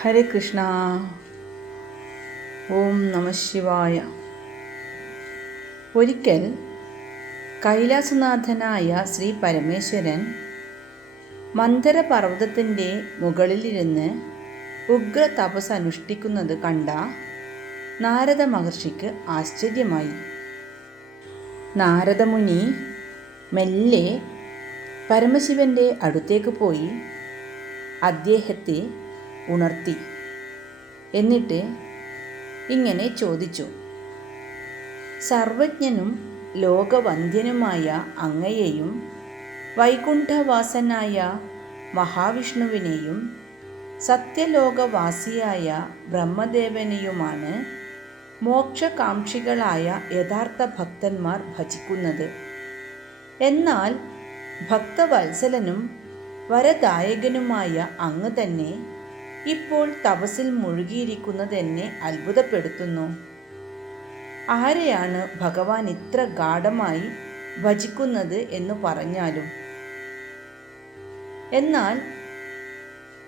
ഹരേ കൃഷ്ണ. ഓം നമ ശിവായ. ഒരിക്കൽ കൈലാസനാഥനായ ശ്രീ പരമേശ്വരൻ മന്ദര പർവ്വതത്തിൻ്റെ മുകളിലിരുന്ന് ഉഗ്ര തപസ് അനുഷ്ഠിക്കുന്നത് കണ്ട നാരദ മഹർഷിക്ക് ആശ്ചര്യമായി. നാരദമുനി മെല്ലെ പരമശിവൻ്റെ അടുത്തേക്ക് പോയി അദ്ദേഹത്തെ ഉണർത്തി. എന്നിട്ട് ഇങ്ങനെ ചോദിച്ചു: സർവജ്ഞനും ലോകവന്ദ്യനുമായ അങ്ങയെയും വൈകുണ്ഠവാസനായ മഹാവിഷ്ണുവിനെയും സത്യലോകവാസിയായ ബ്രഹ്മദേവനെയുമാണ് മോക്ഷകാംക്ഷികളായ യഥാർത്ഥ ഭക്തന്മാർ ഭജിക്കുന്നത്. എന്നാൽ ഭക്തവത്സലനും വരദായകനുമായ അങ്ങ് തന്നെ ഇപ്പോൾ തപസ്സിൽ മുഴുകിയിരിക്കുന്നതെന്നെ അത്ഭുതപ്പെടുത്തുന്നു. ആരെയാണ് ഭഗവാൻ ഇത്ര ഗാഢമായി ഭജിക്കുന്നത് എന്ന് പറഞ്ഞാലും. എന്നാൽ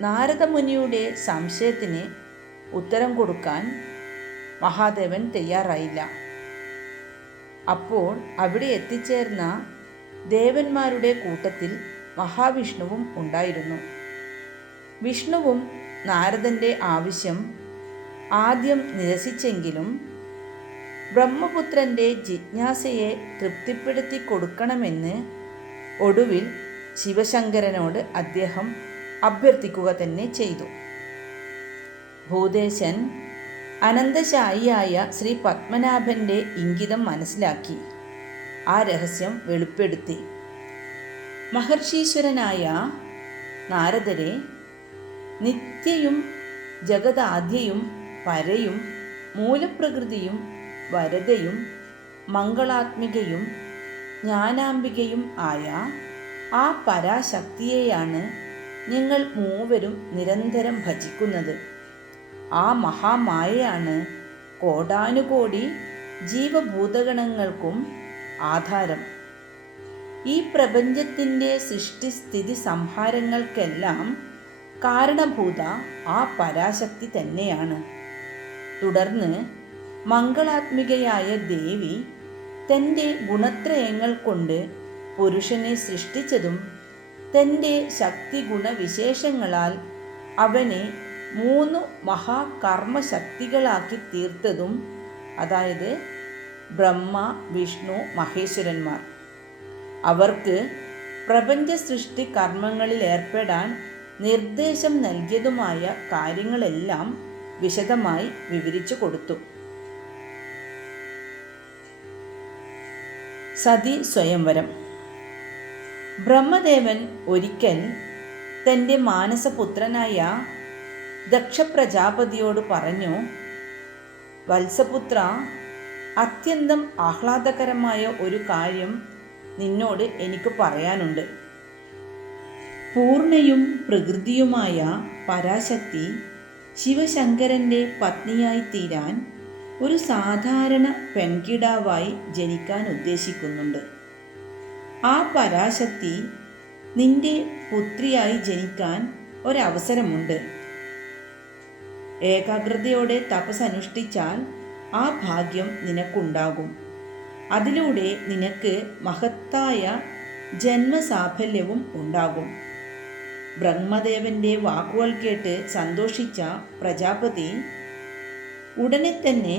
നാരദമുനിയുടെ സംശയത്തിന് ഉത്തരം കൊടുക്കാൻ മഹാദേവൻ തയ്യാറായില്ല. അപ്പോൾ അവിടെ എത്തിച്ചേർന്ന ദേവന്മാരുടെ കൂട്ടത്തിൽ മഹാവിഷ്ണുവും ഉണ്ടായിരുന്നു. വിഷ്ണുവും നാരദൻ്റെ ആവശ്യം ആദ്യം നിരസിച്ചെങ്കിലും ബ്രഹ്മപുത്രൻ്റെ ജിജ്ഞാസയെ തൃപ്തിപ്പെടുത്തി കൊടുക്കണമെന്ന് ഒടുവിൽ ശിവശങ്കരനോട് അദ്ദേഹം അഭ്യർത്ഥിക്കുക തന്നെ ചെയ്തു. ഭൂദേശൻ അനന്തശായിയായ ശ്രീ പത്മനാഭൻ്റെ ഇംഗിതം മനസ്സിലാക്കി ആ രഹസ്യം വെളിപ്പെടുത്തി. മഹർഷീശ്വരനായ നാരദരെ, നിത്യയും ജഗദാദ്യയും പരയും മൂലപ്രകൃതിയും വരദയും മംഗളാത്മികയും ജ്ഞാനാംബികയും ആയ ആ പരാശക്തിയെയാണ് ഞങ്ങൾ മൂവരും നിരന്തരം ഭജിക്കുന്നത്. ആ മഹാമായയാണ് കോടാനുകോടി ജീവഭൂതഗണങ്ങൾക്കും ആധാരം. ഈ പ്രപഞ്ചത്തിൻ്റെ സൃഷ്ടിസ്ഥിതി സംഹാരങ്ങൾക്കെല്ലാം കാരണഭൂത ആ പരാശക്തി തന്നെയാണ്. തുടർന്ന് മംഗളാത്മികയായ ദേവി തൻ്റെ ഗുണത്രയങ്ങൾ കൊണ്ട് പുരുഷനെ സൃഷ്ടിച്ചതും തൻ്റെ ശക്തി ഗുണവിശേഷങ്ങളാൽ അവനെ 3 മഹാകർമ്മശക്തികളാക്കി തീർത്തതും, അതായത് ബ്രഹ്മ വിഷ്ണു മഹേശ്വരന്മാർ. അവർക്ക് പ്രപഞ്ച സൃഷ്ടി കർമ്മങ്ങളിൽ ഏർപ്പെടാൻ നിർദ്ദേശം നൽകിയതുമായ കാര്യങ്ങളെല്ലാം വിശദമായി വിവരിച്ചു കൊടുത്തു. സതി സ്വയംവരം. ബ്രഹ്മദേവൻ ഒരിക്കൽ തൻ്റെ മാനസപുത്രനായ ദക്ഷപ്രജാപതിയോട് പറഞ്ഞു: വത്സപുത്ര, അത്യന്തം ആഹ്ലാദകരമായ ഒരു കാര്യം നിന്നോട് എനിക്ക് പറയാനുണ്ട്. പൂർണ്ണയും പ്രകൃതിയുമായ പരാശക്തി ശിവശങ്കരൻ്റെ പത്നിയായി തീരാൻ ഒരു സാധാരണ പെൺകിടാവായി ജനിക്കാൻ ഉദ്ദേശിക്കുന്നുണ്ട്. ആ പരാശക്തി നിന്റെ പുത്രിയായി ജനിക്കാൻ ഒരവസരമുണ്ട്. ഏകാഗ്രതയോടെ തപസ് അനുഷ്ഠിച്ചാൽ ആ ഭാഗ്യം നിനക്കുണ്ടാകും. അതിലൂടെ നിനക്ക് മഹത്തായ ജന്മസാഫല്യവും ഉണ്ടാകും. ബ്രഹ്മദേവൻ്റെ വാക്കുകൾ കേട്ട് സന്തോഷിച്ച പ്രജാപതി ഉടനെ തന്നെ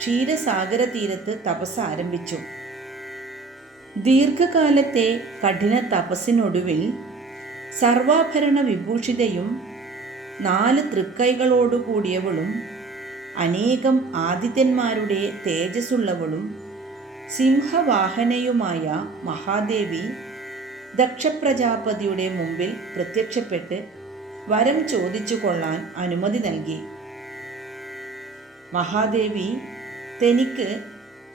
ക്ഷീരസാഗര തീരത്ത് തപസ് ആരംഭിച്ചു. ദീർഘകാലത്തെ കഠിന തപസ്സിനൊടുവിൽ സർവാഭരണ വിഭൂഷിതയും 4 തൃക്കൈകളോടുകൂടിയവളും അനേകം ആദിത്യന്മാരുടെ തേജസ്സുള്ളവളും സിംഹവാഹനയുമായ മഹാദേവി ദക്ഷപ്രജാപതിയുടെ മുമ്പിൽ പ്രത്യക്ഷപ്പെട്ട് വരം ചോദിച്ചു കൊള്ളാൻ അനുമതി നൽകി. മഹാദേവി തനിക്ക്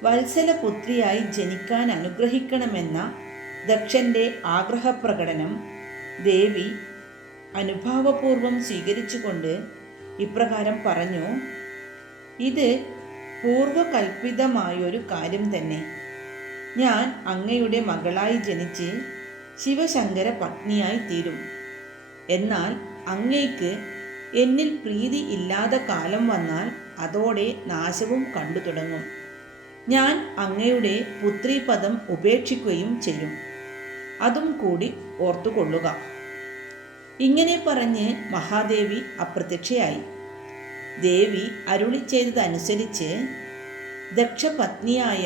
വത്സലപുത്രിയായി ജനിക്കാൻ അനുഗ്രഹിക്കണമെന്ന ദക്ഷൻ്റെ ആഗ്രഹപ്രകടനം ദേവി അനുഭാവപൂർവം സ്വീകരിച്ചുകൊണ്ട് ഇപ്രകാരം പറഞ്ഞു: ഇത് പൂർവകൽപ്പിതമായൊരു കാര്യം തന്നെ. ഞാൻ അങ്ങയുടെ മകളായി ജനിച്ച് ശിവശങ്കര പത്നിയായി തീരും. എന്നാൽ അങ്ങയ്ക്ക് എന്നിൽ പ്രീതി ഇല്ലാത്ത കാലം വന്നാൽ അതോടെ നാശവും കണ്ടു തുടങ്ങും. ഞാൻ അങ്ങയുടെ പുത്രീപദം ഉപേക്ഷിക്കുകയും ചെയ്യും. അതും കൂടി ഓർത്തുകൊള്ളുക. ഇങ്ങനെ പറഞ്ഞ് മഹാദേവി അപ്രത്യക്ഷയായി. ദേവി അരുളി ചെയ്തതനുസരിച്ച് ദക്ഷപത്നിയായ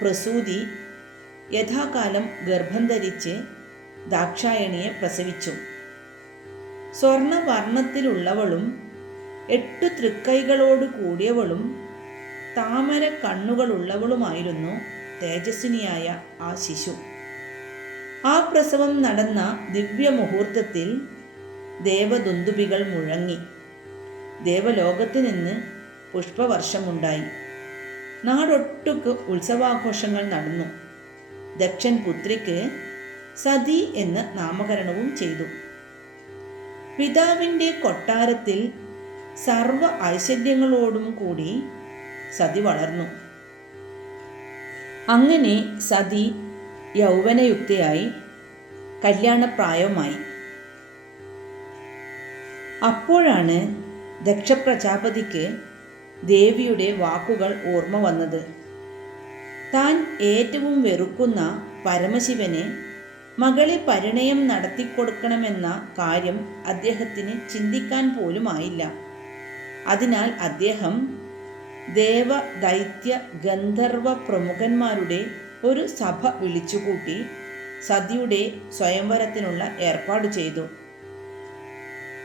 പ്രസൂതി യഥാകാലം ഗർഭം ധരിച്ച് ദാക്ഷായണിയെ പ്രസവിച്ചു. സ്വർണവർണ്ണത്തിലുള്ളവളും 8 തൃക്കൈകളോട് കൂടിയവളും താമര കണ്ണുകളുള്ളവളുമായിരുന്നു തേജസ്വിനിയായ ആ ശിശു. ആ പ്രസവം നടന്ന ദിവ്യമുഹൂർത്തത്തിൽ ദേവദുന്ദുഭികൾ മുഴങ്ങി. ദേവലോകത്ത് നിന്ന് പുഷ്പവർഷമുണ്ടായി. നാടൊട്ടുക്ക് ഉത്സവാഘോഷങ്ങൾ നടന്നു. ദക്ഷൻ പുത്രിക്ക് സതി എന്ന് നാമകരണവും ചെയ്തു. പിതാവിൻ്റെ കൊട്ടാരത്തിൽ സർവ ഐശ്വര്യങ്ങളോടും കൂടി സതി വളർന്നു. അങ്ങനെ സതി യൗവനയുക്തയായി കല്യാണപ്രായമായി. അപ്പോഴാണ് ദക്ഷപ്രജാപതിക്ക് ദേവിയുടെ വാക്കുകൾ ഓർമ്മ വന്നത്. താൻ ഏറ്റവും വെറുക്കുന്ന പരമശിവന് മകളെ പരിണയം നടത്തിക്കൊടുക്കണമെന്ന കാര്യം അദ്ദേഹത്തിന് ചിന്തിക്കാൻ പോലുമായില്ല. അതിനാൽ അദ്ദേഹം ദേവ ദൈത്യ ഗന്ധർവ പ്രമുഖന്മാരുടെ ഒരു സഭ വിളിച്ചുകൂട്ടി സതിയുടെ സ്വയംവരത്തിനുള്ള ഏർപ്പാട് ചെയ്തു.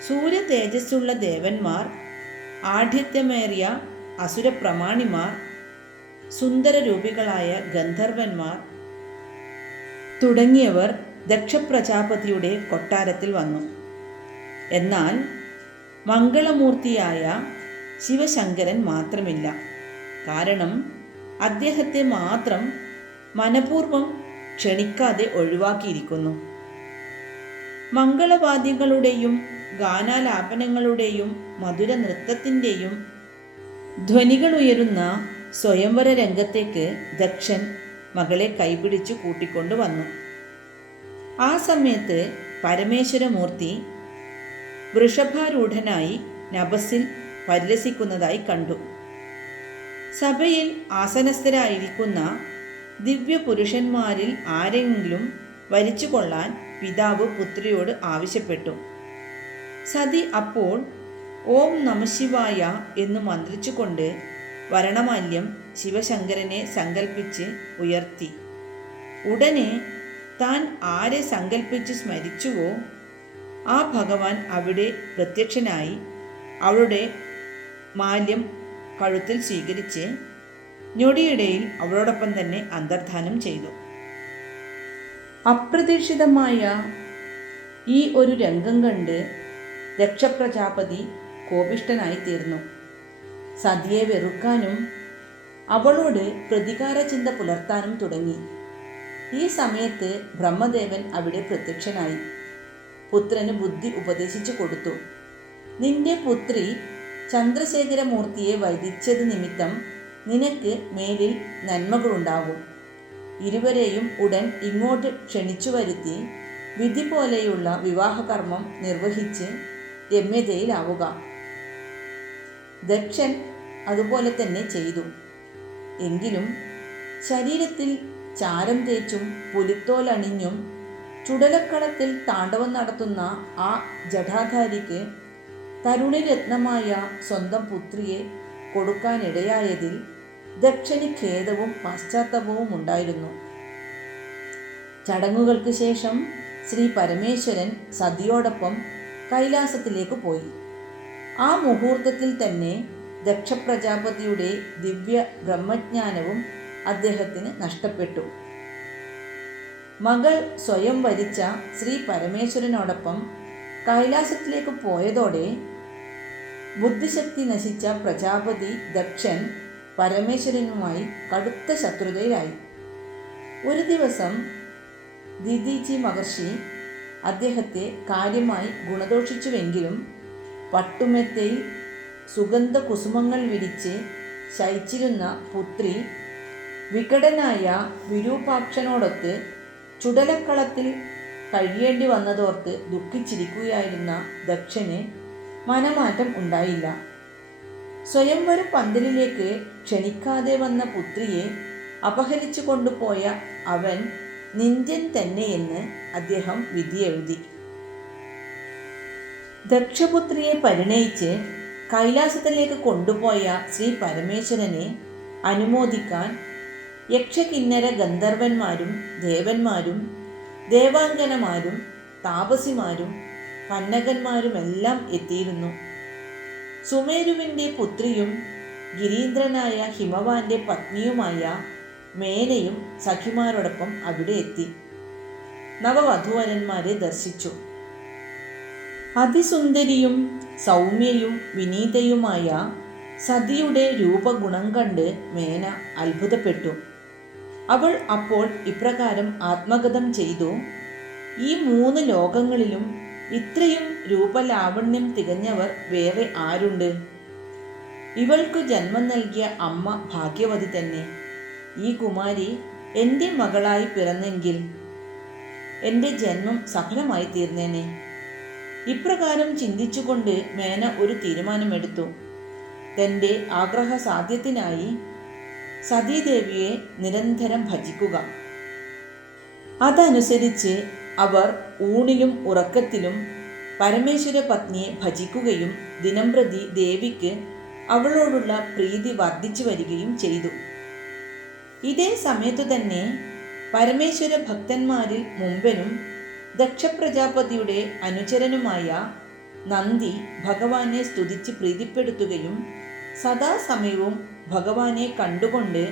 സൂര്യ തേജസ്സുള്ള ദേവന്മാർ, ആഢ്യത്യമേറിയ അസുരപ്രമാണിമാർ, സുന്ദരരൂപികളായ ഗന്ധർവന്മാർ തുടങ്ങിയവർ ദക്ഷപ്രജാപതിയുടെ കൊട്ടാരത്തിൽ വന്നു. എന്നാൽ മംഗളമൂർത്തിയായ ശിവശങ്കരൻ മാത്രമില്ല. കാരണം അദ്ദേഹത്തെ മാത്രം മനഃപൂർവ്വം ക്ഷണിക്കാതെ ഒഴിവാക്കിയിരിക്കുന്നു. മംഗളവാദ്യങ്ങളുടെയും ഗാനാലാപനങ്ങളുടെയും മധുര നൃത്തത്തിൻ്റെയും ധ്വനികളുയരുന്ന സ്വയംവര രംഗത്തേക്ക് ദക്ഷൻ മകളെ കൈപിടിച്ചു കൂട്ടിക്കൊണ്ടുവന്നു. ആ സമയത്ത് പരമേശ്വരമൂർത്തി വൃഷഭാരൂഢനായി നഭസിൽ പരിലസിക്കുന്നതായി കണ്ടു. സഭയിൽ ആസനസ്ഥരായിരിക്കുന്ന ദിവ്യപുരുഷന്മാരിൽ ആരെങ്കിലും വരിച്ചുകൊള്ളാൻ പിതാവ് പുത്രിയോട് ആവശ്യപ്പെട്ടു. സതി അപ്പോൾ ഓം നമഃശിവായ എന്ന് മന്ത്രിച്ചുകൊണ്ട് വരണമാല്യം ശിവശങ്കരനെ സങ്കൽപ്പിച്ച് ഉയർത്തി. ഉടനെ താൻ ആരെ സങ്കൽപ്പിച്ച് സ്മരിച്ചുവോ ആ ഭഗവാൻ അവിടെ പ്രത്യക്ഷനായി അവളുടെ മാല്യം കഴുത്തിൽ സ്വീകരിച്ച് ഞൊടിയിടയിൽ അവളോടൊപ്പം തന്നെ അന്തർധാനം ചെയ്തു. അപ്രതീക്ഷിതമായ ഈ ഒരു രംഗം കണ്ട് ദക്ഷപ്രജാപതി കോപിഷ്ഠനായിത്തീർന്നു. സതിയെ വെറുക്കാനും അവളോട് പ്രതികാര ചിന്ത പുലർത്താനും തുടങ്ങി. ഈ സമയത്ത് ബ്രഹ്മദേവൻ അവിടെ പ്രത്യക്ഷനായി പുത്രന് ബുദ്ധി ഉപദേശിച്ചു കൊടുത്തു. നിന്റെ പുത്രി ചന്ദ്രശേഖരമൂർത്തിയെ വരിച്ചത് നിമിത്തം നിനക്ക് മേലിൽ നന്മകളുണ്ടാകും. ഇരുവരെയും ഉടൻ ഇങ്ങോട്ട് ക്ഷണിച്ചു വരുത്തി വിധി പോലെയുള്ള വിവാഹകർമ്മം നിർവഹിച്ച് രമ്യതയിലാവുക. ദക്ഷൻ അതുപോലെ തന്നെ ചെയ്തു. എങ്കിലും ശരീരത്തിൽ ചാരം തേച്ചും പുലിത്തോലണിഞ്ഞും ചുടലക്കളത്തിൽ താണ്ഡവം നടത്തുന്ന ആ ജടാധാരിക്ക് തരുണിരത്നമായ സ്വന്തം പുത്രിയെ കൊടുക്കാനിടയായതിൽ ദക്ഷന് ഖേദവും പശ്ചാത്താപവും ഉണ്ടായിരുന്നു. ചടങ്ങുകൾക്ക് ശേഷം ശ്രീ പരമേശ്വരൻ സതിയോടൊപ്പം കൈലാസത്തിലേക്ക് പോയി. ആ മുഹൂർത്തത്തിൽ തന്നെ ദക്ഷപ്രജാപതിയുടെ ദിവ്യ ബ്രഹ്മജ്ഞാനവും അദ്ദേഹത്തിന് നഷ്ടപ്പെട്ടു. മകൾ സ്വയം വരിച്ച ശ്രീ പരമേശ്വരനോടൊപ്പം കൈലാസത്തിലേക്ക് പോയതോടെ ബുദ്ധിശക്തി നശിച്ച പ്രജാപതി ദക്ഷൻ പരമേശ്വരനുമായി കടുത്ത ശത്രുതയിലായി. ഒരു ദിവസം ദിതിജി മഹർഷി അദ്ദേഹത്തെ കാര്യമായി ഗുണദോഷിച്ചുവെങ്കിലും പട്ടുമെത്തയിൽ സുഗന്ധ കുസുമങ്ങൾ വിരിച്ച് ശയിച്ചിരുന്ന പുത്രി വികടനായ വിരൂപാക്ഷനോടൊത്ത് ചുടലക്കളത്തിൽ കഴിയേണ്ടി വന്നതോർത്ത് ദുഃഖിച്ചിരിക്കുകയായിരുന്ന ദക്ഷന് മനമാറ്റം ഉണ്ടായില്ല. സ്വയംവര പന്തലിലേക്ക് ക്ഷണിക്കാതെ വന്ന പുത്രിയെ അപഹരിച്ചു കൊണ്ടുപോയ അവൻ നിന്ദ്യൻ തന്നെയെന്ന് അദ്ദേഹം വിധിയെഴുതി. ദക്ഷപുത്രിയെ പരിണയിച്ച് കൈലാസത്തിലേക്ക് കൊണ്ടുപോയ ശ്രീ പരമേശ്വരനെ അനുമോദിക്കാൻ യക്ഷകിന്നര ഗന്ധർവന്മാരും ദേവന്മാരും ദേവാംഗനമാരും താപസിമാരും പന്നകന്മാരുമെല്ലാം എത്തിയിരുന്നു. സുമേരുവിൻ്റെ പുത്രിയും ഗിരീന്ദ്രനായ ഹിമവാന്റെ പത്നിയുമായ മേനയും സഖിമാരോടൊപ്പം അവിടെ എത്തി നവവധൂവരന്മാരെ ദർശിച്ചു. അതിസുന്ദരിയും സൗമ്യയും വിനീതയുമായ സതിയുടെ രൂപഗുണം കണ്ട് മേന അത്ഭുതപ്പെട്ടു. അവൾ അപ്പോൾ ഇപ്രകാരം ആത്മഗതം ചെയ്തു: ഈ 3 ലോകങ്ങളിലും ഇത്രയും രൂപലാവണ്യം തികഞ്ഞവർ വേറെ ആരുണ്ട്? ഇവൾക്കു ജന്മം നൽകിയ അമ്മ ഭാഗ്യവതി തന്നെ. ഈ കുമാരി എൻ്റെ മകളായി പിറന്നെങ്കിൽ എൻ്റെ ജന്മം സഫലമായി തീർന്നേനെ. ഇപ്രകാരം ചിന്തിച്ചുകൊണ്ട് മേന ഒരു തീരുമാനമെടുത്തു. തൻ്റെ ആഗ്രഹ സാധ്യത്തിനായി സതീദേവിയെ നിരന്തരം ഭജിക്കുക. അതനുസരിച്ച് അവർ ഊണിലും ഉറക്കത്തിലും പരമേശ്വര പത്നിയെ ഭജിക്കുകയും ദിനംപ്രതി ദേവിക്ക് അവളോടുള്ള പ്രീതി വർദ്ധിച്ചു വരികയും ചെയ്തു. ഇതേ സമയത്തു തന്നെ പരമേശ്വര ഭക്തന്മാരിൽ മുമ്പനും ദക്ഷപ്രജാപതിയുടെ അനുചരനുമായ നന്ദി ഭഗവാനെ സ്തുതിച്ച് പ്രീതിപ്പെടുത്തുകയും സദാസമയവും ഭഗവാനെ കണ്ടുകൊണ്ട്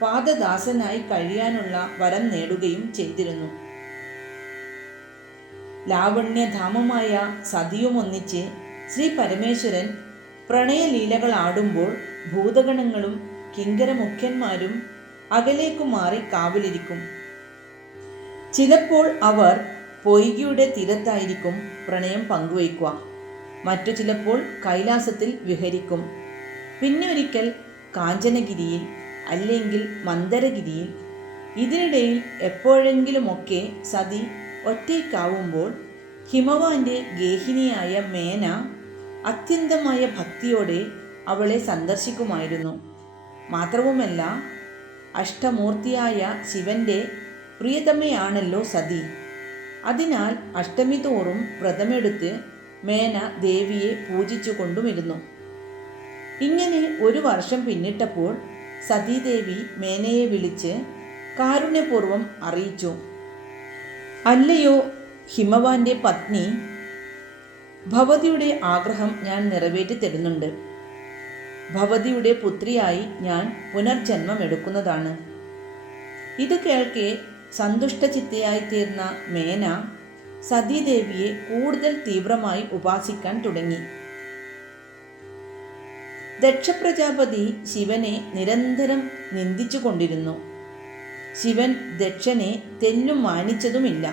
പാദദാസനായി കഴിയാനുള്ള വരം നേടുകയും ചെയ്തിരുന്നു. ലാവണ്യധാമമായ സതിയുമൊന്നിച്ച് ശ്രീ പരമേശ്വരൻ പ്രണയലീലകളാടുമ്പോൾ ഭൂതഗണങ്ങളും കിങ്കരമുഖ്യന്മാരും അകലേക്കു മാറി കാവലിരിക്കും. ചിലപ്പോൾ അവർ പൊയ്കയുടെ തീരത്തായിരിക്കും പ്രണയം പങ്കുവയ്ക്കുക. മറ്റു ചിലപ്പോൾ കൈലാസത്തിൽ വിഹരിക്കും. പിന്നെ ഒരിക്കൽ കാഞ്ചനഗിരിയിൽ, അല്ലെങ്കിൽ മന്ദരഗിരിയിൽ. ഇതിനിടയിൽ എപ്പോഴെങ്കിലുമൊക്കെ സതി ഒറ്റയ്ക്കാവുമ്പോൾ ഹിമവാന്റെ ഗേഹിനിയായ മേന അത്യന്തമായ ഭക്തിയോടെ അവളെ സന്ദർശിക്കുമായിരുന്നു. മാത്രവുമല്ല, അഷ്ടമൂർത്തിയായ ശിവന്റെ പ്രിയതമയാണല്ലോ സതി. അതിനാൽ അഷ്ടമി തോറും വ്രതമെടുത്ത് മേന ദേവിയെ പൂജിച്ചു കൊണ്ടുമിരുന്നു. ഇങ്ങനെ 1 വർഷം പിന്നിട്ടപ്പോൾ സതീദേവി മേനയെ വിളിച്ച് കാരുണ്യപൂർവ്വം അറിയിച്ചു: അല്ലയോ ഹിമവാന്റെ പത്നി, ഭവതിയുടെ ആഗ്രഹം ഞാൻ നിറവേറ്റി തരുന്നുണ്ട്. ഭവതിയുടെ പുത്രിയായി ഞാൻ പുനർജന്മമെടുക്കുന്നതാണ്. ഇത് കേൾക്കെ സന്തുഷ്ടചിത്തയായി തീർന്ന മേന സതീദേവിയെ കൂടുതൽ തീവ്രമായി ഉപാസിക്കാൻ തുടങ്ങി. ദക്ഷപ്രജാപതി ശിവനെ നിരന്തരം നിന്ദിച്ചു കൊണ്ടിരുന്നു. ശിവൻ ദക്ഷനെ തെല്ലും മാനിച്ചതുമില്ല.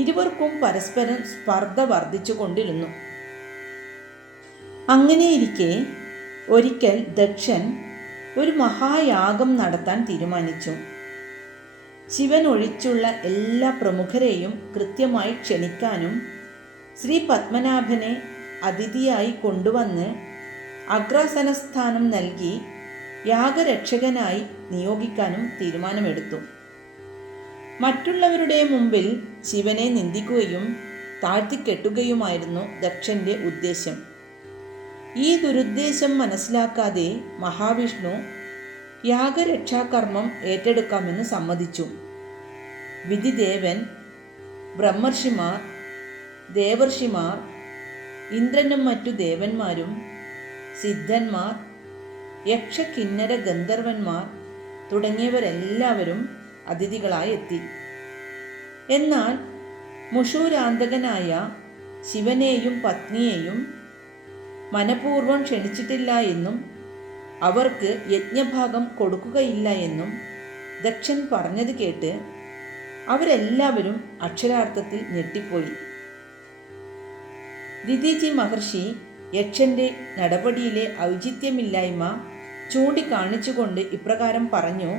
ഇരുവർക്കും പരസ്പരം സ്പർദ്ധ വർദ്ധിച്ചു കൊണ്ടിരുന്നു. അങ്ങനെയിരിക്കെ ഒരിക്കൽ ദക്ഷൻ ഒരു മഹായാഗം നടത്താൻ തീരുമാനിച്ചു. ശിവൻ ഒഴിച്ചുള്ള എല്ലാ പ്രമുഖരെയും കൃത്യമായി ക്ഷണിക്കാനും ശ്രീ പത്മനാഭനെ അതിഥിയായി കൊണ്ടുവന്ന് അഗ്രാസനസ്ഥാനം നൽകി യാഗരക്ഷകനായി നിയോഗിക്കാനും തീരുമാനമെടുത്തു. മറ്റുള്ളവരുടെ മുമ്പിൽ ശിവനെ നിന്ദിക്കുകയും താഴ്ത്തിക്കെട്ടുകയുമായിരുന്നു ദക്ഷന്റെ ഉദ്ദേശം. ഈ ദുരുദ്ദേശം മനസ്സിലാക്കാതെ മഹാവിഷ്ണു യാഗരക്ഷാകർമ്മം ഏറ്റെടുക്കാമെന്ന് സമ്മതിച്ചു. വിധിദേവൻ, ബ്രഹ്മർഷിമാർ, ദേവർഷിമാർ, ഇന്ദ്രനും മറ്റു ദേവന്മാരും, സിദ്ധന്മാർ, യക്ഷകിന്നര ഗന്ധർവന്മാർ തുടങ്ങിയവരെല്ലാവരും അതിഥികളായി എത്തി. എന്നാൽ മുഷൂരാന്തകനായ ശിവനെയും പത്നിയെയും മനഃപൂർവ്വം ക്ഷണിച്ചിട്ടില്ല എന്നും അവർക്ക് യജ്ഞഭാഗം കൊടുക്കുകയില്ല എന്നും ദക്ഷൻ പറഞ്ഞത് കേട്ട് അവരെല്ലാവരും അക്ഷരാർത്ഥത്തിൽ ഞെട്ടിപ്പോയി. ദിതിജി മഹർഷി യക്ഷന്റെ നടപടിയിലെ ഔചിത്യമില്ലായ്മ ചൂണ്ടിക്കാണിച്ചുകൊണ്ട് ഇപ്രകാരം പറഞ്ഞു: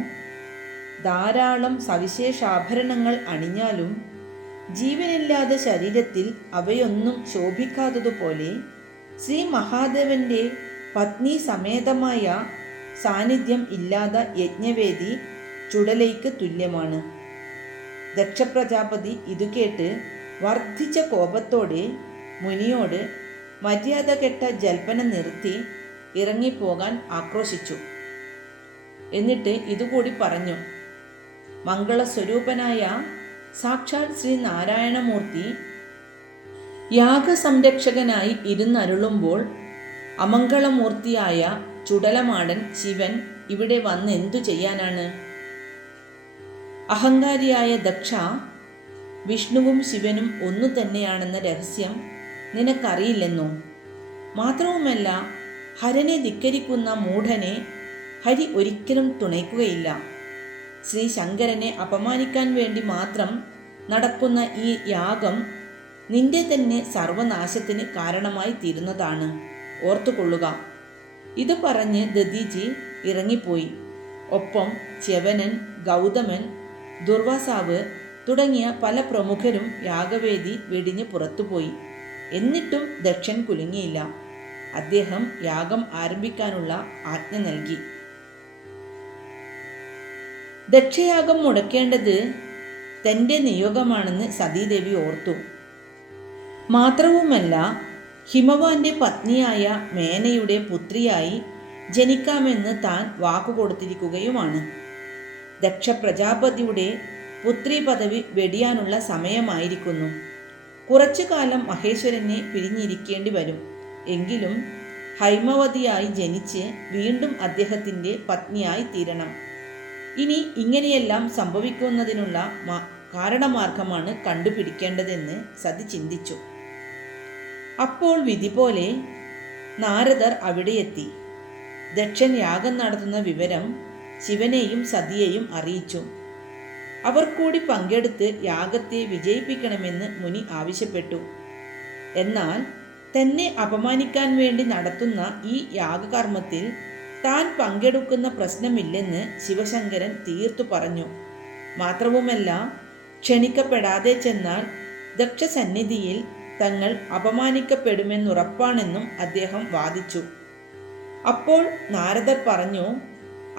ധാരാളം സവിശേഷാഭരണങ്ങൾ അണിഞ്ഞാലും ജീവനില്ലാത്ത ശരീരത്തിൽ അവയൊന്നും ശോഭിക്കാത്തതുപോലെ ശ്രീ മഹാദേവന്റെ പത്നി സമേതമായ സാന്നിധ്യം ഇല്ലാത്ത യജ്ഞവേദി ചുടലയ്ക്ക് തുല്യമാണ്. ദക്ഷപ്രജാപതി ഇതുകേട്ട് വർദ്ധിച്ച കോപത്തോടെ മുനിയോട് മര്യാദ കെട്ട ജൽപ്പന നിർത്തി ഇറങ്ങിപ്പോകാൻ ആക്രോശിച്ചു. എന്നിട്ട് ഇതുകൂടി പറഞ്ഞു: മംഗളസ്വരൂപനായ സാക്ഷാൽ ശ്രീ നാരായണമൂർത്തി യാഗസംരക്ഷകനായി ഇരുന്നരുളുമ്പോൾ അമംഗളമൂർത്തിയായ ചുടലമാടൻ ശിവൻ ഇവിടെ വന്ന് എന്തു ചെയ്യാനാണ്? അഹങ്കാരിയായ ദക്ഷ, വിഷ്ണുവും ശിവനും ഒന്നു തന്നെയാണെന്ന രഹസ്യം നിനക്കറിയില്ലെന്നോ? മാത്രവുമല്ല, ഹരനെ ധിക്കരിക്കുന്ന മൂഢനെ ഹരി ഒരിക്കലും തുണയ്ക്കുകയില്ല. ശ്രീ ശങ്കരനെ അപമാനിക്കാൻ വേണ്ടി മാത്രം നടക്കുന്ന ഈ യാഗം നിന്റെ തന്നെ സർവനാശത്തിന് കാരണമായി തീരുന്നതാണ്, ഓർത്തുകൊള്ളുക. ഇത് പറഞ്ഞ് ദധീചി ഇറങ്ങിപ്പോയി. ഒപ്പം ച്യവനൻ, ഗൗതമൻ, ദുർവാസാവ് തുടങ്ങിയ പല പ്രമുഖരും യാഗവേദി വെടിഞ്ഞ് പുറത്തുപോയി. എന്നിട്ടും ദക്ഷൻ കുലുങ്ങിയില്ല. അദ്ദേഹം യാഗം ആരംഭിക്കാനുള്ള ആജ്ഞ നൽകി. ദക്ഷയാഗം മുടക്കേണ്ടത് തൻ്റെ നിയോഗമാണെന്ന് സതീദേവി ഓർത്തു. മാത്രവുമല്ല, ഹിമവാന്റെ പത്നിയായ മേനയുടെ പുത്രിയായി ജനിക്കാമെന്ന് താൻ വാക്കുകൊടുത്തിരിക്കുകയുമാണ്. ദക്ഷ പ്രജാപതിയുടെ പുത്രി പദവി വെടിയാനുള്ള സമയമായിരിക്കുന്നു. കുറച്ചു കാലം മഹേശ്വരനെ പിരിഞ്ഞിരിക്കേണ്ടി വരും. എങ്കിലും ഹൈമവതിയായി ജനിച്ച് വീണ്ടും അദ്ദേഹത്തിൻ്റെ പത്നിയായി തീരണം. ഇനി ഇങ്ങനെയെല്ലാം സംഭവിക്കുന്നതിനുള്ള കാരണമാർഗമാണ് കണ്ടുപിടിക്കേണ്ടതെന്ന് സതി ചിന്തിച്ചു. അപ്പോൾ വിധി പോലെ നാരദർ അവിടെയെത്തി. ദക്ഷൻ യാഗം നടത്തുന്ന വിവരം ശിവനെയും സതിയെയും അറിയിച്ചു. അവർ കൂടി പങ്കെടുത്ത് യാഗത്തെ വിജയിപ്പിക്കണമെന്ന് മുനി ആവശ്യപ്പെട്ടു. എന്നാൽ തന്നെ അപമാനിക്കാൻ വേണ്ടി നടത്തുന്ന ഈ യാഗകർമ്മത്തിൽ താൻ പങ്കെടുക്കുന്ന പ്രശ്നമില്ലെന്ന് ശിവശങ്കരൻ തീർത്തു പറഞ്ഞു. മാത്രവുമല്ല, ക്ഷണിക്കപ്പെടാതെ ചെന്നാൽ ദക്ഷസന്നിധിയിൽ തങ്ങൾ അപമാനിക്കപ്പെടുമെന്നുറപ്പാണെന്നും അദ്ദേഹം വാദിച്ചു. അപ്പോൾ നാരദർ പറഞ്ഞു: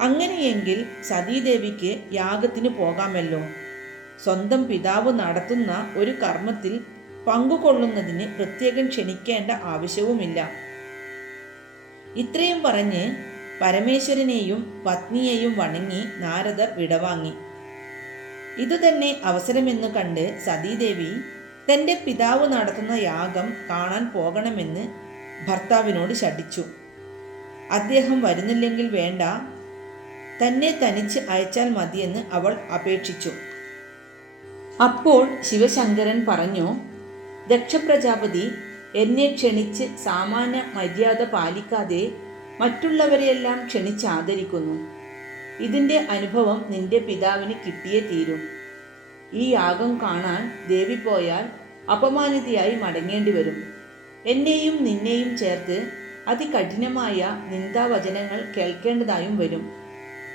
അങ്ങനെയെങ്കിൽ സതീദേവിക്ക് യാഗത്തിന് പോകാമല്ലോ. സ്വന്തം പിതാവ് നടത്തുന്ന ഒരു കർമ്മത്തിൽ പങ്കുകൊള്ളുന്നതിന് പ്രത്യേകം ക്ഷണിക്കേണ്ട ആവശ്യവുമില്ല. ഇത്രയും പറഞ്ഞ് പരമേശ്വരനെയും പത്നിയെയും വണങ്ങി നാരദർ വിടവാങ്ങി. ഇതുതന്നെ അവസരമെന്നു കണ്ട് സതീദേവി തൻ്റെ പിതാവ് നടത്തുന്ന യാഗം കാണാൻ പോകണമെന്ന് ഭർത്താവിനോട് ശഠിച്ചു. അദ്ദേഹം വരുന്നില്ലെങ്കിൽ വേണ്ട, തന്നെ തനിച്ച് അയച്ചാൽ മതിയെന്ന് അവൾ അപേക്ഷിച്ചു. അപ്പോൾ ശിവശങ്കരൻ പറഞ്ഞു: ദക്ഷപ്രജാപതി എന്നെ ക്ഷണിച്ച് സാമാന്യ മര്യാദ പാലിക്കാതെ മറ്റുള്ളവരെയെല്ലാം ക്ഷണിച്ചാദരിക്കുന്നു. ഇതിൻ്റെ അനുഭവം നിന്റെ പിതാവിന് കിട്ടിയേ തീരും. ഈ യാഗം കാണാൻ ദേവി പോയാൽ അപമാനിതയായി മടങ്ങേണ്ടി വരും. എന്നെയും നിന്നെയും ചേർത്ത് അതികഠിനമായ നിന്ദാവചനങ്ങൾ കേൾക്കേണ്ടതായും വരും.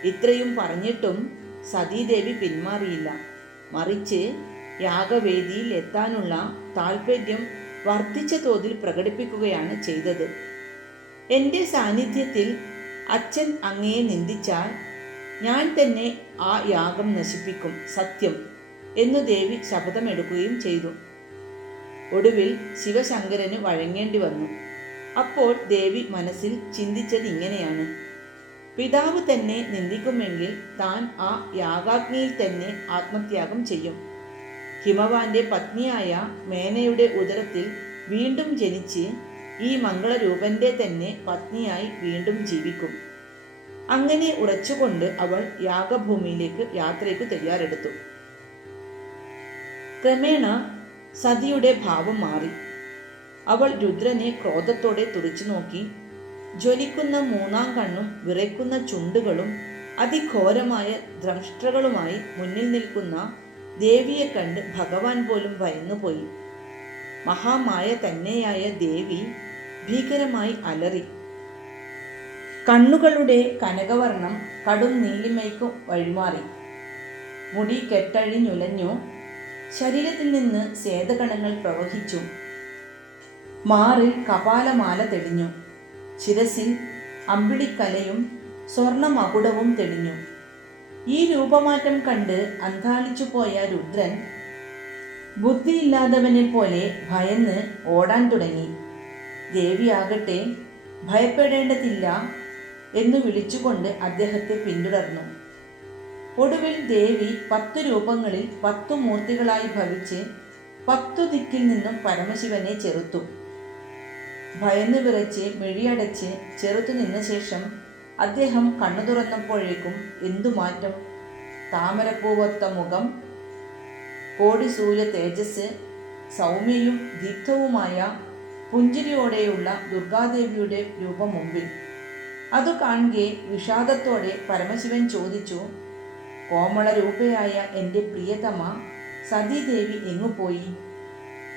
ഇത്രയും പറഞ്ഞിട്ടും സതീദേവി പിന്മാറിയില്ല. മറിച്ച് യാഗവേദിയിൽ എത്താനുള്ള താൽപ്പര്യം വർദ്ധിച്ച തോതിൽ പ്രകടിപ്പിക്കുകയാണ് ചെയ്തത്. എൻ്റെ സാന്നിധ്യത്തിൽ അച്ഛൻ അങ്ങയെ നിന്ദിച്ചാൽ ഞാൻ തന്നെ ആ യാഗം നശിപ്പിക്കും, സത്യം എന്നു ദേവി ശപഥമെടുക്കുകയും ചെയ്തു. ഒടുവിൽ ശിവശങ്കരന് വഴങ്ങേണ്ടി വന്നു. അപ്പോൾ ദേവി മനസ്സിൽ ചിന്തിച്ചത് ഇങ്ങനെയാണ്: പിതാവ് തന്നെ നിന്ദിക്കുമെങ്കിൽ താൻ ആ യാഗാഗ്നിയിൽ തന്നെ ആത്മത്യാഗം ചെയ്യും. ഹിമവാന്റെ പത്നിയായ മേനയുടെ ഉദരത്തിൽ വീണ്ടും ജനിച്ച് ഈ മംഗളരൂപന്റെ തന്നെ പത്നിയായി വീണ്ടും ജീവിക്കും. അങ്ങനെ ഉറച്ചുകൊണ്ട് അവൾ യാഗഭൂമിയിലേക്ക് യാത്രയ്ക്ക് തയ്യാറെടുത്തു. ക്രമേണ സതിയുടെ ഭാവം മാറി. അവൾ രുദ്രനെ ക്രോധത്തോടെ തുറിച്ചു നോക്കി. ജ്വലിക്കുന്ന മൂന്നാം കണ്ണും വിറയ്ക്കുന്ന ചുണ്ടുകളും അതിഘോരമായ ദ്രംഷ്ട്രകളുമായി മുന്നിൽ നിൽക്കുന്ന ദേവിയെ കണ്ട് ഭഗവാൻ പോലും ഭയന്നുപോയി. മഹാമായ തന്നെയായ ദേവി ഭീകരമായി അലറി. കണ്ണുകളുടെ കനകവർണം കടും നീലിമയ്ക്കു വഴിമാറി. മുടി കെട്ടഴിഞ്ഞുലഞ്ഞു. ശരീരത്തിൽ നിന്ന് സ്വേദകണങ്ങൾ പ്രവഹിച്ചു. മാറിൽ കപാലമാല തെളിഞ്ഞു. ശിരസിൽ അമ്പിളിക്കലയും സ്വർണമകുടവും തെളിഞ്ഞു. ഈ രൂപമാറ്റം കണ്ട് അന്ധാളിച്ചു പോയ രുദ്രൻ ബുദ്ധിയില്ലാത്തവനെ പോലെ ഭയന്ന് ഓടാൻ തുടങ്ങി. ദേവിയാകട്ടെ ഭയപ്പെടേണ്ടതില്ല എന്നു വിളിച്ചുകൊണ്ട് അദ്ദേഹത്തെ പിന്തുടർന്നു. ഒടുവിൽ ദേവി 10 രൂപങ്ങളിൽ 10 മൂർത്തികളായി ഭവിച്ച് 10 ദിക്കിൽ നിന്നും പരമശിവനെ ചെറുത്തു. ഭയന്നു വിറച്ച് മിഴിയടച്ച് ചെറുത്തു നിന്ന ശേഷം അദ്ദേഹം കണ്ണു തുറന്നപ്പോഴേക്കും എന്തു മാറ്റം! താമരപ്പൂവൊത്ത മുഖം, കോടിസൂര്യ തേജസ്, സൗമ്യയും ദീപ്തവുമായ പുഞ്ചിരിയോടെയുള്ള ദുർഗാദേവിയുടെ രൂപം മുമ്പിൽ. അതു കാണുകെ വിഷാദത്തോടെ പരമശിവൻ ചോദിച്ചു, കോമളരൂപയായ എൻ്റെ പ്രിയതമ സതീദേവി എങ്ങുപോയി?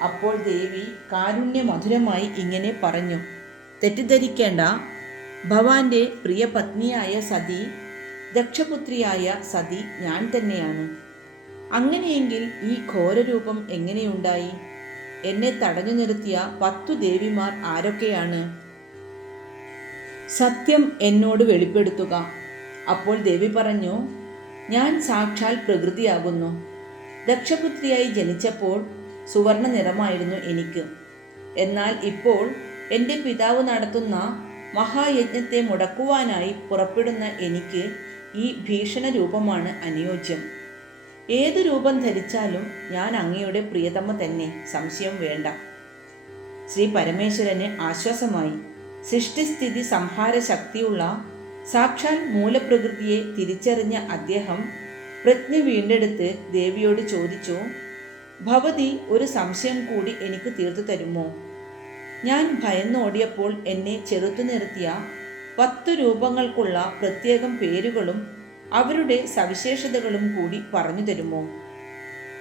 അപ്പോൾ ദേവി കാരുണ്യമധുരമായി ഇങ്ങനെ പറഞ്ഞു, തെറ്റിദ്ധരിക്കേണ്ട, ഭവാന്റെ പ്രിയ പത്നിയായ സതി, ദക്ഷപുത്രിയായ സതി ഞാൻ തന്നെയാണ്. അങ്ങനെയെങ്കിൽ ഈ ഘോരരൂപം എങ്ങനെയുണ്ടായി? എന്നെ തടഞ്ഞു നിർത്തിയ 10 ദേവിമാർ ആരൊക്കെയാണ്? സത്യം എന്നോട് വെളിപ്പെടുത്തുക. അപ്പോൾ ദേവി പറഞ്ഞു, ഞാൻ സാക്ഷാൽ പ്രകൃതിയാകുന്നു. ദക്ഷപുത്രിയായി ജനിച്ചപ്പോൾ സുവർണ നിറമായിരുന്നു എനിക്ക്. എന്നാൽ ഇപ്പോൾ എൻ്റെ പിതാവ് നടത്തുന്ന മഹായജ്ഞത്തെ മുടക്കുവാനായി പുറപ്പെടുന്ന എനിക്ക് ഈ ഭീഷണ രൂപമാണ് അനുയോജ്യം. ഏതു രൂപം ധരിച്ചാലും ഞാൻ അങ്ങയുടെ പ്രിയതമ തന്നെ, സംശയം വേണ്ട. ശ്രീ പരമേശ്വരന് ആശ്വാസമായി. സൃഷ്ടിസ്ഥിതി സംഹാര ശക്തിയുള്ള സാക്ഷാൽ മൂലപ്രകൃതിയെ തിരിച്ചറിഞ്ഞ അദ്ദേഹം പ്രജ്ഞ വീണ്ടെടുത്ത് ദേവിയോട് ചോദിച്ചു, ഭവതി ഒരു സംശയം കൂടി എനിക്ക് തീർത്തു തരുമോ? ഞാൻ ഭയന്നോടിയപ്പോൾ എന്നെ ചെറുത്തു നിർത്തിയ 10 രൂപങ്ങൾക്കുള്ള പ്രത്യേകം പേരുകളും അവരുടെ സവിശേഷതകളും കൂടി പറഞ്ഞു തരുമോ?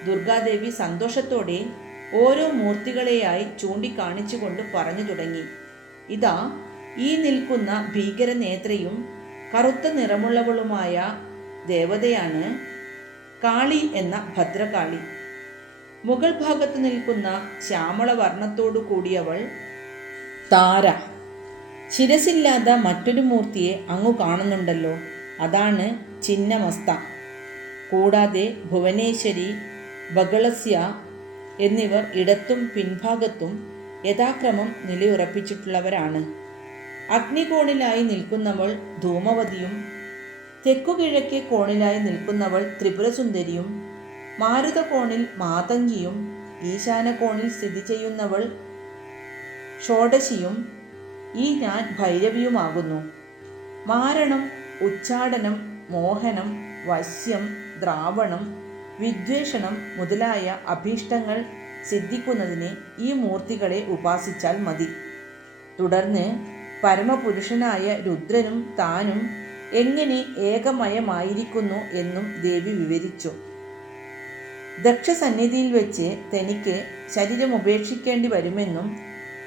ദുർഗാദേവി സന്തോഷത്തോടെ ഓരോ മൂർത്തികളെയായി ചൂണ്ടിക്കാണിച്ചുകൊണ്ട് പറഞ്ഞു തുടങ്ങി, ഇതാ ഈ നിൽക്കുന്ന ഭീകരനേത്രയും കറുത്ത നിറമുള്ളവളുമായ ദേവതയാണ് കാളി എന്ന ഭദ്രകാളി. മുകൾ ഭാഗത്ത് നിൽക്കുന്ന ശ്യാമള വർണ്ണത്തോടു കൂടിയവൾ താര. ശിരസില്ലാത്ത മറ്റൊരു മൂർത്തിയെ അങ്ങു കാണുന്നുണ്ടല്ലോ, അതാണ് ചിന്നമസ്ത. കൂടാതെ ഭുവനേശ്വരി, ബഗളസ്യ എന്നിവർ ഇടത്തും പിൻഭാഗത്തും യഥാക്രമം നിലയുറപ്പിച്ചിട്ടുള്ളവരാണ്. അഗ്നികോണിലായി നിൽക്കുന്നവൾ ധൂമവതിയും തെക്കുകിഴക്കേ കോണിലായി നിൽക്കുന്നവൾ ത്രിപുരസുന്ദരിയും മാരുതകോണിൽ മാതംഗിയും ഈശാനകോണിൽ സ്ഥിതി ചെയ്യുന്നവൾ ഷോഡശിയും ഈ ഞാൻ ഭൈരവിയുമാകുന്നു. മാരണം, ഉച്ചാടനം, മോഹനം, വശ്യം, ദ്രാവണം, വിദ്വേഷണം മുതലായ അഭീഷ്ടങ്ങൾ സിദ്ധിക്കുന്നതിന് ഈ മൂർത്തികളെ ഉപാസിച്ചാൽ മതി. തുടർന്ന് പരമപുരുഷനായ രുദ്രനും താനും എങ്ങനെ ഏകമയമായിരിക്കുന്നു എന്നും ദേവി വിവരിച്ചു. ദക്ഷസന്നിധിയിൽ വെച്ച് തനിക്ക് ശരീരം ഉപേക്ഷിക്കേണ്ടി വരുമെന്നും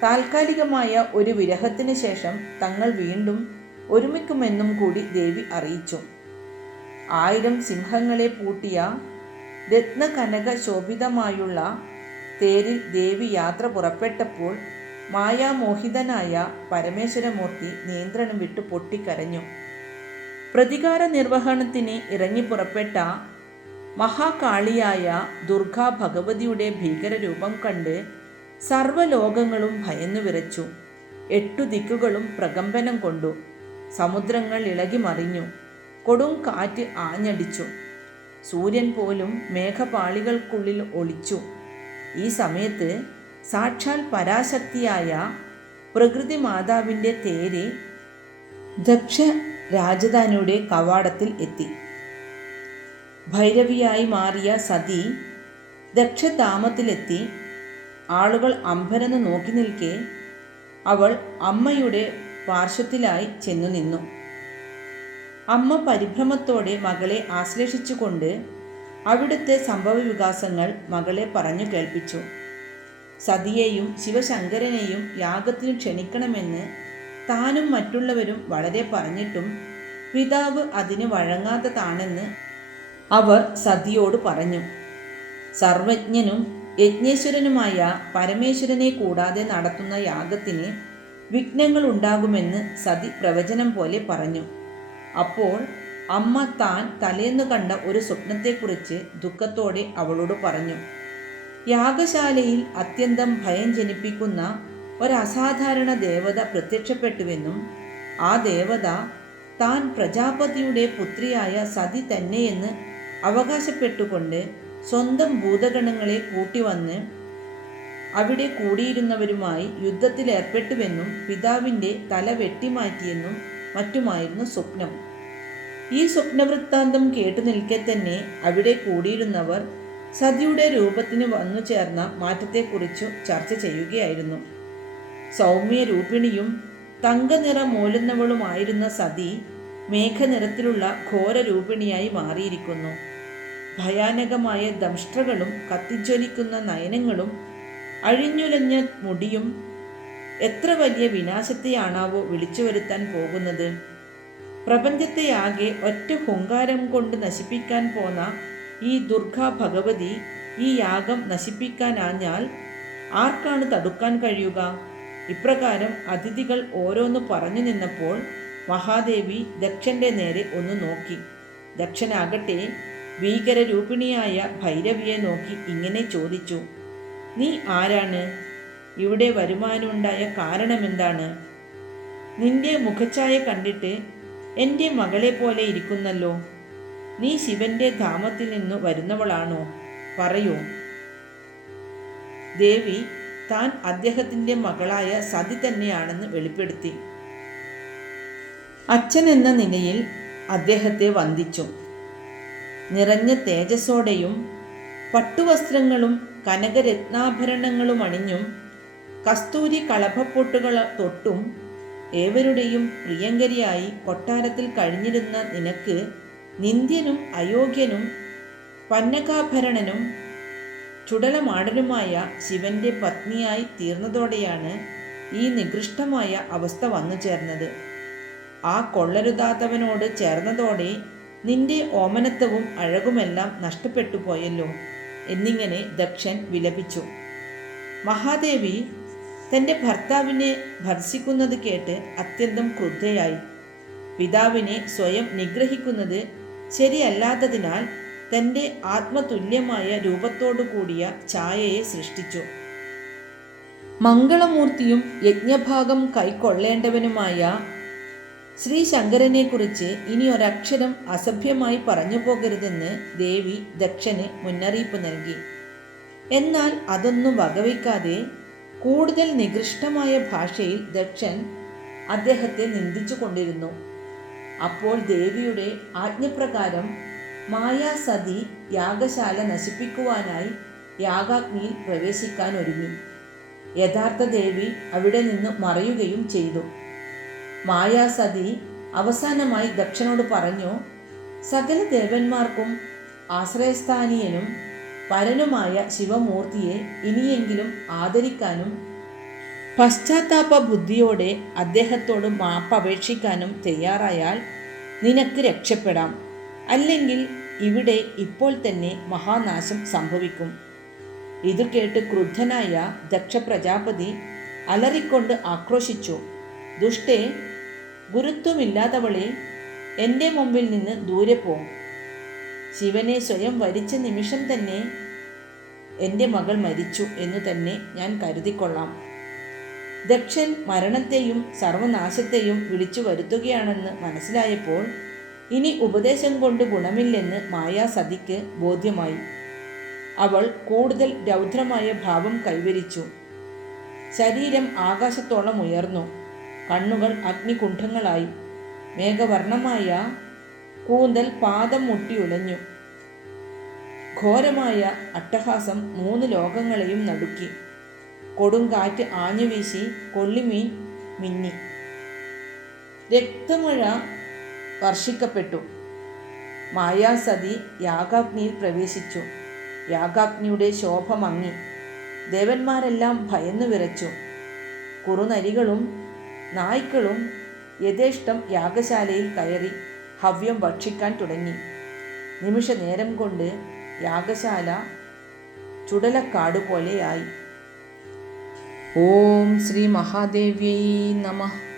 താൽക്കാലികമായ ഒരു വിരഹത്തിന് ശേഷം തങ്ങൾ വീണ്ടും ഒരുമിക്കുമെന്നും കൂടി ദേവി അറിയിച്ചു. 1000 സിംഹങ്ങളെ പൂട്ടിയ രത്നകനക ശോഭിതമായുള്ള തേരിൽ ദേവി യാത്ര പുറപ്പെട്ടപ്പോൾ മായാമോഹിതനായ പരമേശ്വരമൂർത്തി നിയന്ത്രണം വിട്ടു പൊട്ടിക്കരഞ്ഞു. പ്രതികാര നിർവഹണത്തിന് ഇറങ്ങി പുറപ്പെട്ട മഹാകാളിയായ ദുർഗാ ഭഗവതിയുടെ ഭീകരരൂപം കണ്ട് സർവ്വലോകങ്ങളും ഭയന്നു വിറച്ചു. 8 ദിക്കുകളും പ്രകമ്പനം കൊണ്ടു. സമുദ്രങ്ങൾ ഇളകി മറിഞ്ഞു. കൊടും കാറ്റ് ആഞ്ഞടിച്ചു. സൂര്യൻ പോലും മേഘപാളികൾക്കുള്ളിൽ ഒളിച്ചു. ഈ സമയത്ത് സാക്ഷാൽ പരാശക്തിയായ പ്രകൃതി മാതാവിൻ്റെ തേര് ദക്ഷ രാജധാനിയുടെ കവാടത്തിൽ എത്തി. ഭൈരവിയായി മാറിയ സതി ദക്ഷധാമത്തിലെത്തി. ആളുകൾ അമ്പരന്ന് നോക്കി നിൽക്കെ അവൾ അമ്മയുടെ പാർശ്വത്തിലായി ചെന്നു നിന്നു. അമ്മ പരിഭ്രമത്തോടെ മകളെ ആശ്ലേഷിച്ചുകൊണ്ട് അവിടുത്തെ സംഭവവികാസങ്ങൾ മകളെ പറഞ്ഞു കേൾപ്പിച്ചു. സതിയെയും ശിവശങ്കരനെയും യാഗത്തിന് ക്ഷണിക്കണമെന്ന് താനും മറ്റുള്ളവരും വളരെ പറഞ്ഞിട്ടും പിതാവ് അതിന് വഴങ്ങാത്തതാണെന്ന് അവർ സതിയോട് പറഞ്ഞു. സർവജ്ഞനും യജ്ഞേശ്വരനുമായ പരമേശ്വരനെ കൂടാതെ നടത്തുന്ന യാഗത്തിന് വിഘ്നങ്ങൾ ഉണ്ടാകുമെന്ന് സതി പ്രവചനം പോലെ പറഞ്ഞു. അപ്പോൾ അമ്മ താൻ തലേന്നു കണ്ട ഒരു സ്വപ്നത്തെക്കുറിച്ച് ദുഃഖത്തോടെ അവളോട് പറഞ്ഞു. യാഗശാലയിൽ അത്യന്തം ഭയം ജനിപ്പിക്കുന്ന ഒരസാധാരണ ദേവത പ്രത്യക്ഷപ്പെട്ടുവെന്നും ആ ദേവത താൻ പ്രജാപതിയുടെ പുത്രിയായ സതി തന്നെയെന്ന് അവകാശപ്പെട്ടുകൊണ്ട് സ്വന്തം ഭൂതഗണങ്ങളെ കൂട്ടിവന്ന് അവിടെ കൂടിയിരുന്നവരുമായി യുദ്ധത്തിലേർപ്പെട്ടുവെന്നും പിതാവിൻ്റെ തല വെട്ടിമാറ്റിയെന്നും മറ്റുമായിരുന്നു സ്വപ്നം. ഈ സ്വപ്നവൃത്താന്തം കേട്ടു നിൽക്കെ തന്നെ അവിടെ കൂടിയിരുന്നവർ സതിയുടെ രൂപത്തിന് വന്നു ചേർന്ന മാറ്റത്തെക്കുറിച്ചു ചർച്ച ചെയ്യുകയായിരുന്നു. സൗമ്യരൂപിണിയും തങ്കനിറ മോലുന്നവളുമായിരുന്ന സതി മേഘനിറത്തിലുള്ള ഘോരരൂപിണിയായി മാറിയിരിക്കുന്നു. ഭയാനകമായ ദംഷ്ട്രകളും കത്തിജ്വലിക്കുന്ന നയനങ്ങളും അഴിഞ്ഞുലഞ്ഞ മുടിയും എത്ര വലിയ വിനാശത്തെയാണാവോ വിളിച്ചു വരുത്താൻ പോകുന്നത്. പ്രപഞ്ചത്തെയാകെ ഒറ്റ ഹുങ്കാരം കൊണ്ട് നശിപ്പിക്കാൻ പോന്ന ഈ ദുർഗാ ഭഗവതി ഈ യാഗം നശിപ്പിക്കാനാഞ്ഞാൽ ആർക്കാണ് തടുക്കാൻ കഴിയുക? ഇപ്രകാരം അതിഥികൾ ഓരോന്ന് പറഞ്ഞു നിന്നപ്പോൾ മഹാദേവി ദക്ഷന്റെ നേരെ ഒന്ന് നോക്കി. ദക്ഷനാകട്ടെ ഭീകരരൂപിണിയായ ഭൈരവിയെ നോക്കി ഇങ്ങനെ ചോദിച്ചു: നീ ആരാണ്? ഇവിടെ വരുമാനമുണ്ടായ കാരണമെന്താണ്? നിന്റെ മുഖഛായ കണ്ടിട്ട് എൻ്റെ മകളെ പോലെ ഇരിക്കുന്നല്ലോ. നീ ശിവന്റെ ധാമത്തിൽ നിന്നു വരുന്നവളാണോ? പറയൂ. ദേവി താൻ അദ്ദേഹത്തിൻ്റെ മകളായ സതി തന്നെയാണെന്ന് വെളിപ്പെടുത്തി. അച്ഛൻ എന്ന നിലയിൽ അദ്ദേഹത്തെ വന്ദിച്ചു. നിറഞ്ഞ തേജസ്സോടെയും പട്ടുവസ്ത്രങ്ങളും കനകരത്നാഭരണങ്ങളും അണിഞ്ഞും കസ്തൂരി കളഭപ്പൊട്ടുകൾ തൊട്ടും ഏവരുടെയും പ്രിയങ്കരിയായി കൊട്ടാരത്തിൽ കഴിഞ്ഞിരുന്ന നിനക്ക് നിന്ദ്യനും അയോഗ്യനും പന്നകാഭരണനും ചുടലമാടനുമായ ശിവന്റെ പത്നിയായി തീർന്നതോടെയാണ് ഈ നികൃഷ്ടമായ അവസ്ഥ വന്നു ചേർന്നത്. ആ കൊള്ളരുതാത്തവനോട് ചേർന്നതോടെ നിന്റെ ഓമനത്വവും അഴകുമെല്ലാം നഷ്ടപ്പെട്ടു പോയല്ലോ എന്നിങ്ങനെ ദക്ഷൻ വിലപിച്ചു. മഹാദേവി തൻ്റെ ഭർത്താവിനെ ഭർസിക്കുന്നത് കേട്ട് അത്യന്തം ക്രുദ്ധയായി. പിതാവിനെ സ്വയം നിഗ്രഹിക്കുന്നത് ശരിയല്ലാത്തതിനാൽ തൻ്റെ ആത്മതുല്യമായ രൂപത്തോടു കൂടിയ ഛായയെ സൃഷ്ടിച്ചു. മംഗളമൂർത്തിയും യജ്ഞഭാഗം കൈക്കൊള്ളേണ്ടവനുമായ ശ്രീ ശങ്കരനെക്കുറിച്ച് ഇനി ഒരക്ഷരം അസഭ്യമായി പറഞ്ഞു പോകരുതെന്ന് ദേവി ദക്ഷന് മുന്നറിയിപ്പ് നൽകി. എന്നാൽ അതൊന്നും വകവയ്ക്കാതെ കൂടുതൽ നികൃഷ്ടമായ ഭാഷയിൽ ദക്ഷൻ അദ്ദേഹത്തെ നിന്ദിച്ചു കൊണ്ടിരുന്നു. അപ്പോൾ ദേവിയുടെ ആജ്ഞപ്രകാരം മായാസതി യാഗശാല നശിപ്പിക്കുവാനായി യാഗാഗ്നിയിൽ പ്രവേശിക്കാൻ ഒരുങ്ങി. യഥാർത്ഥ ദേവി അവിടെ നിന്ന് മറയുകയും ചെയ്തു. മായാസതി അവസാനമായി ദക്ഷനോട് പറഞ്ഞു: സകല ദേവന്മാർക്കും ആശ്രയസ്ഥാനീയനും പരനുമായ ശിവമൂർത്തിയെ ഇനിയെങ്കിലും ആദരിക്കാനും പശ്ചാത്താപ ബുദ്ധിയോടെ അദ്ദേഹത്തോട് മാപ്പപേക്ഷിക്കാനും തയ്യാറായാൽ നിനക്ക് രക്ഷപ്പെടാം. അല്ലെങ്കിൽ ഇവിടെ ഇപ്പോൾ തന്നെ മഹാനാശം സംഭവിക്കും. ഇതു കേട്ട് ക്രുദ്ധനായ ദക്ഷ പ്രജാപതി അലറിക്കൊണ്ട് ആക്രോശിച്ചു: ദുഷ്ടേ, ഗുരുത്വമില്ലാത്തവളെ, എൻ്റെ മുമ്പിൽ നിന്ന് ദൂരെ പോ. ശിവനെ സ്വയം വരിച്ച നിമിഷം തന്നെ എൻ്റെ മകൾ മരിച്ചു എന്നു തന്നെ ഞാൻ കരുതിക്കൊള്ളാം. ദക്ഷൻ മരണത്തെയും സർവനാശത്തെയും വിളിച്ചു വരുത്തുകയാണെന്ന് മനസ്സിലായപ്പോൾ ഇനി ഉപദേശം കൊണ്ട് ഗുണമില്ലെന്ന് മായാസതിക്ക് ബോധ്യമായി. അവൾ കൂടുതൽ രൗദ്രമായ ഭാവം കൈവരിച്ചു. ശരീരം ആകാശത്തോളം ഉയർന്നു. കണ്ണുകൾ അഗ്നികുണ്ഠങ്ങളായി. മേഘവർണ്ണമായ കൂന്തൽ പാദം മുട്ടിയുലഞ്ഞു. ഘോരമായ അട്ടഹാസം 3 ലോകങ്ങളെയും നടുക്കി. കൊടുങ്കാറ്റ് ആഞ്ഞുവീശി കൊള്ളിമീൻ മിന്നി. രക്തമഴ വർഷിക്കപ്പെട്ടു. മായാസതി യാഗാഗ്നിയിൽ പ്രവേശിച്ചു. യാഗാഗ്നിയുടെ ശോഭ മങ്ങി. ദേവന്മാരെല്ലാം ഭയന്നു വിറച്ചു. കുറുനരികളും നായ്ക്കളും യഥേഷ്ടം യാഗശാലയിൽ കയറി ഹവ്യം ഭക്ഷിക്കാൻ തുടങ്ങി. നിമിഷ നേരം കൊണ്ട് യാഗശാല ചുടലക്കാട് പോലെയായി. ഓം ശ്രീ മഹാദേവ്യൈ നമഃ.